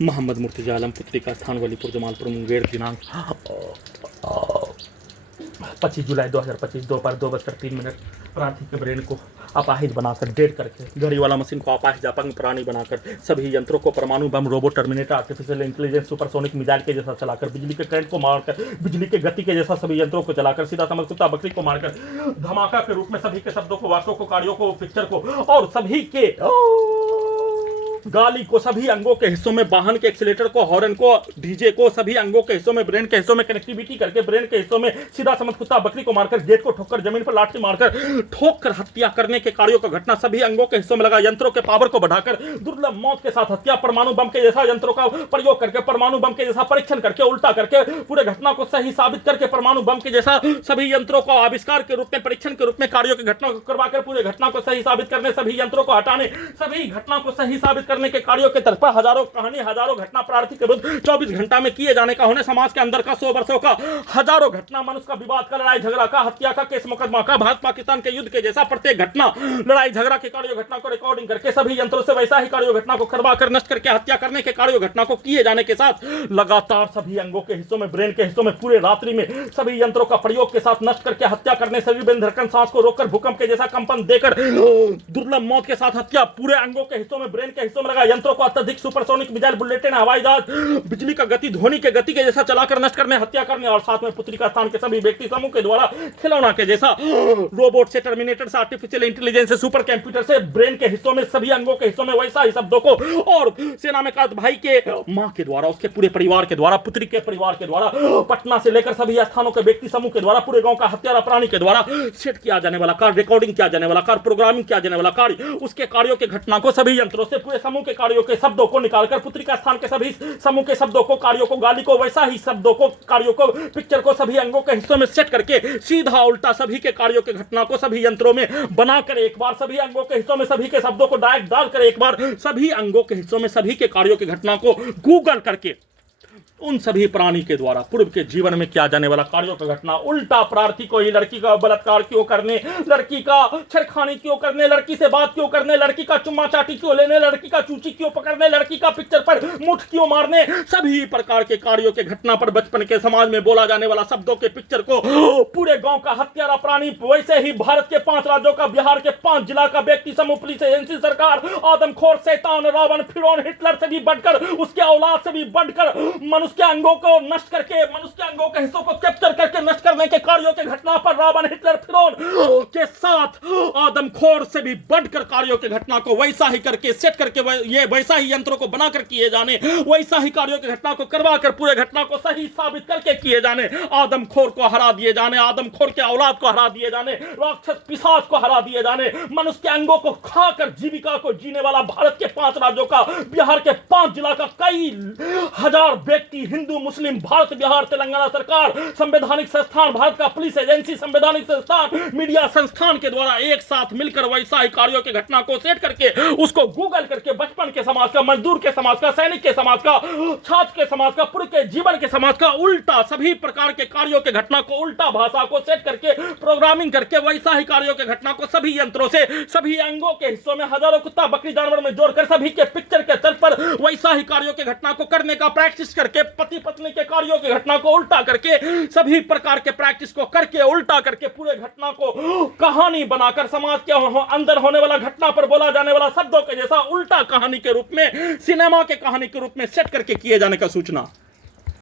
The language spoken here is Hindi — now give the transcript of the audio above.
मोहम्मद मुर्तजा आलम, पुत्री का स्थान वलीपुर जमालपुर मुंगेर, दिनांक 25 जुलाई 2025 दोपहर 2:03। प्रार्थी के ब्रेन को अपाहिज बनाकर डेड करके, घड़ी वाला मशीन को अपाहिज अपंग प्राणी बनाकर, सभी यंत्रों को परमाणु bomb, robot, terminator, artificial intelligence, supersonic missile के जैसा चलाकर, बिजली के करंट को मारकर, बिजली के गति के जैसा सभी यंत्रों को चलाकर, सीधा समझ कुत्ता बकरी को मारकर, धमाका के रूप में सभी के शब्दों को, वाक्यों को, कार्यों को, पिक्चर को और सभी के गाली को, सभी अंगों के हिस्सों में, वाहन के एक्सीलेटर को, हॉर्न को, डीजे को, सभी अंगों के हिस्सों में, ब्रेन के हिस्सों में कनेक्टिविटी करके, ब्रेन के हिस्सों में सीधा समझ कुत्ता बकरी को मारकर, गेट को ठोककर, जमीन पर लाठी मारकर, ठोककर हत्या करने के कार्यों का घटना, सभी अंगों के हिस्सों में लगा यंत्रों के पावर को बढ़ाकर, दुर्लभ मौत के साथ हत्या, परमाणु बम के जैसा यंत्रों का प्रयोग करके, परमाणु बम के जैसा परीक्षण करके, उल्टा करके, पूरे घटना को सही साबित करके, परमाणु बम के जैसा सभी यंत्रों को आविष्कार के रूप में, परीक्षण के रूप में, कार्यों की घटना को करवाकर, पूरे घटना को सही साबित करने, सभी यंत्रों को हटाने, सभी घटना को सही साबित करने के कार्यों के पर हजारों कहानी, हजारों घटना प्रार्थी के विरुद्ध 24 घंटा में किए जाने का होने, समाज के अंदर का 100 वर्षों का हजारों घटना, मनुष्य का विवाद का, लड़ाई झगड़ा का, हत्या का, केस मुकदमा का, भारत पाकिस्तान के युद्ध के जैसा प्रत्येक घटना, लड़ाई झगड़ा के कार्यों घटना को रिकॉर्डिंग करके, सभी यंत्रों से वैसा ही कार्यों घटना को करवा कर, नष्ट करके, हत्या करने के कार्यों घटना को किए जाने के साथ लगातार सभी अंगों के हिस्सों में, ब्रेन के हिस्सों में, पूरे रात्रि में सभी यंत्रों का प्रयोग के साथ नष्ट करके हत्या करने, सभी धड़कन, सांस को रोककर, भूकंप के जैसा कंपन देकर, दुर्लभ मौत के साथ हत्या, पूरे अंगों के हिस्सों में, ब्रेन के हिस्सों में लगा यंत्रों को अत्यधिक सुपरसोनिक मिसाइल, बुलेटिन, हवाई जहाज, बिजली का गति, ध्वनि के गति के जैसा चलाकर नष्ट करने, हत्या करने और साथ में पुत्री का स्थान के सभी व्यक्ति समूह के द्वारा खिलौना के जैसा, रोबोट से, टर्मिनेटर से, आर्टिफिशियल इंटेलिजेंस से, सुपर कंप्यूटर से, ब्रेन के हिस्सों में, सभी अंगों के हिस्सों में वैसा ही शब्दों को और सेना में काद भाई के मां के द्वारा, उसके पूरे परिवार के द्वारा, पुत्री के परिवार के द्वारा, पटना से लेकर सभी स्थानों के व्यक्ति समूह के द्वारा, पूरे गांव का हत्यारा प्राणी के द्वारा सेट किया जाने वाला कार्य, रिकॉर्डिंग किया जाने वाला कार्य, प्रोग्रामिंग किया जाने वाला कार्य, उसके कार्यों के घटना को सभी यंत्रों से, पूरे समूह के कार्यों के शब्दों को निकालकर, पुत्री का स्थान के सभी समूह के शब्दों को, कार्यों को, गाली को, वैसा ही शब्दों को, कार्यों को, पिक्चर को सभी अंगों के हिस्सों में सेट करके, सीधा उल्टा सभी के कार्यों के घटना को सभी यंत्रों में बनाकर, एक बार सभी अंगों के हिस्सों में सभी के शब्दों को डायरेक्ट डालकर, एक बार सभी अंगों के हिस्सों में सभी के कार्यों की घटना को गूगल करके, उन सभी प्राणी के द्वारा पूर्व के जीवन में किया जाने वाला कार्यों का घटना उल्टा प्रार्थी को ही लड़की का बलात्कार क्यों करने, लड़की का छेड़खानी क्यों करने, लड़की से बात क्यों करने, लड़की का चुम्मा चाटी क्यों लेने, लड़की का चूची क्यों पकड़ने, लड़की का पिक्चर पर मुठ क्यों मारने, सभी प्रकार के कार्यों के घटना पर बचपन के समाज में बोला जाने वाला शब्दों के पिक्चर को पूरे गांव का हत्यारा प्राणी, वैसे ही भारत के 5 राज्यों का, बिहार के 5 जिला का व्यक्ति समूह, पुलिस एजेंसी, सरकार, आदमखोर, शैतान, रावण, फिरौन, हिटलर से भी बढ़कर, उसके औलाद से भी बढ़कर, मनुष्य के अंगों को नष्ट करके, मनुष्य के अंगों के हिस्सों को कैप्चर करके नष्ट करने के कार्यों के घटना पर रावण, हिटलर, फिरौन के साथ आदमखोर से भी बढ़कर कार्यों के घटना को वैसा ही करके सेट करके, ये वैसा ही यंत्रों को बनाकर किए जाने, वैसा ही कार्यों की घटना को करवा कर पूरे घटना को सही साबित करके किए जाने, आदमखोर को हरा दिए जाने, आदमखोर के औलाद को हरा दिए जाने, राक्षस पिशाच को हरा दिए जाने, मनुष्य के अंगों को खाकर जीविका को जीने वाला भारत के 5 राज्यों का, बिहार के 5 जिला का कई हजार व्यक्ति, हिंदू, मुस्लिम, भारत, बिहार, तेलंगाना सरकार, संवैधानिक संस्थान, भारत का पुलिस एजेंसी, संवैधानिक संस्थान, मीडिया संस्थान के द्वारा एक साथ मिलकर वैसा ही कार्यों की घटना को सेट करके, उसको गूगल करके, बचपन के समाज का, मजदूर के समाज का, सैनिक के समाज का, छात्र के समाज का, पूरे के जीवन के समाज का उल्टा सभी प्रकार के कार्यों के घटना को उल्टा भाषा को सेट करके, प्रोग्रामिंग करके, वैसा ही कार्यों के घटना को सभी यंत्रों से, सभी अंगों के हिस्सों में, हजारों कुत्ता बकरी जानवर में जोड़कर, सभी के पिक्चर के तर्ज पर वैसा ही कार्यों की घटना को करने का प्रैक्टिस करके, पति पत्नी के कार्यों की घटना को उल्टा करके, सभी प्रकार के प्रैक्टिस को करके, उल्टा करके, पूरे घटना को कहानी बनाकर, समाज के अंदर होने वाला घटना पर बोला जाने वाला शब्दों के जैसा उल्टा कहानी के रूप में, सिनेमा के कहानी के रूप में सेट करके किए जाने का सूचना।